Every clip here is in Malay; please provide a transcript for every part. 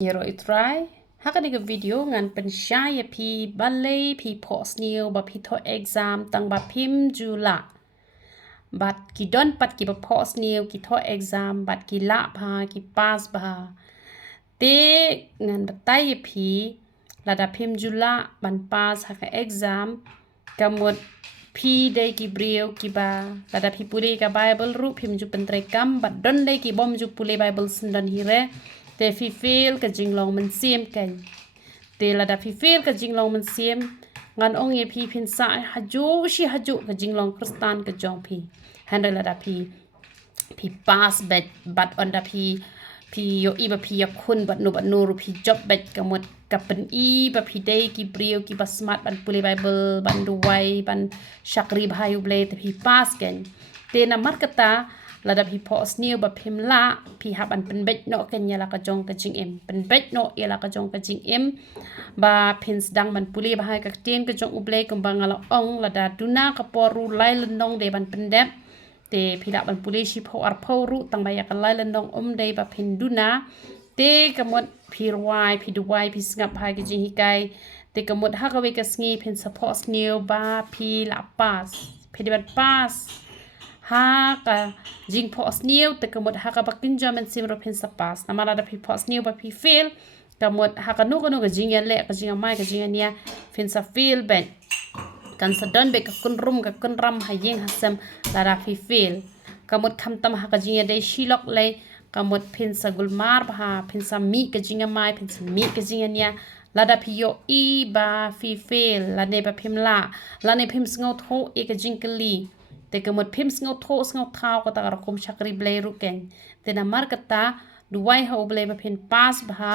Yero itrai haka ni ke video ngan pensyaya pi balai pi phoshniew ba pi tho exam tang ba phim jula bat ki don pat ki ba phoshniew ki tho exam bat ki la bha ki pass bha te ngan batai pi lada phim jula ban pass haka exam kamut pi dai ki brio ki ba lada pi pule ka bible ru phim ju pentrai kam bat don dai ki bom ju pule bible sendan hire te fi fail ka jinglong man sim kan te lada fi fail ka jinglong man sim ngan ong ye pi phin sa haju shi haju ka jinglong kristan ka jong pi handle lada pi pass but on da pi yo iba pi ya kun bat no ru pi job bet kamut kapen i ba pi dai ki brio ki ba smart ban pule bible ban duwai ban shakri bhayu ble te pi pass kan te na mar kata lada pi phoshniew ba phim la pi haban pen bet no ken yala ka jong ka jing em pen bet no yala ka jong ka jing em ba phin dang ban puli ba hai ka ten ka jong uble kum ba ngala ong lada duna ka poru lai lenong de ban pen dep te phila ban puli shi pho ar pho ru tang ba ya ka lai lenong de ba phin duna te kamot pi rwai pi duwai pi ngap hai ka jing hikai te kamot ha ka we ka sngi phin sa phoshniew ba pi la pass pi de ban pass ha ka jing phoshniew te kamot ha ka bakin jaman sim ro phin sa pass namara da pi phoshniew ba pi fail kamot ha ka no ka jing ya le ka jing mai ka jing nia phin sa fail ben kan sa don be ka kun rum ka kun ram ha yeng hasam la da fi fail kamot kham tam ha ka jing ya dai shilok le kamot phin sa gulmar ba phin sa mi ka jing mai phin sa mi ka jing nia la da pi yo i ba fi fail la ne ba phim la ne phim sngo tho e ka jing kali te kamut phim sngo tho sngo thao ka ta rakum chakri blai ru ken te na mar kata duwai ha blai ba phin pass bha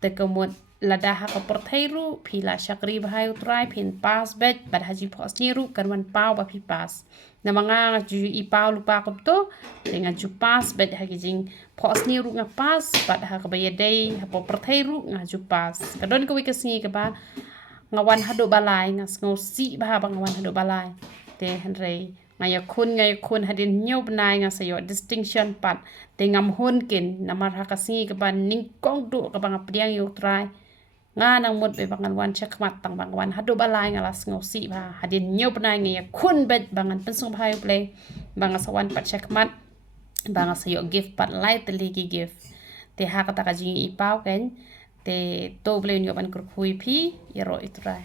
te kamut lada ha ka porthai ru phi la chakri bhai utrai phin pass bet bad haji phosni ru kan wan pau ba phi pass na manga ju I pau lu pa ko to te nga ju pass bet ha ki jing phosni ru nga pass bad ha ka ba ye dei ha po porthai ru nga ju pass ka don ko wi ka sngi ka ba nga wan hadu balai nga sngo si ba ba nga wan hadu balai te hanrei ngaya kun hadin nyob nai nga sayo distinction pat te ngam hun kin namar hakasi ka ban ning kong du ka bang priang yu try nga nang mut be bangan wan chakmat tang bang wan hadu balai nga las ngosi ba hadin nyob nai ngaya kun bet bangan pensung bhai play bang sawan pat chakmat bang sayo gift pat lai te ligi gift te ha ka ta ka jing I pau ken te to ble nyoban kur khui phi yero itrai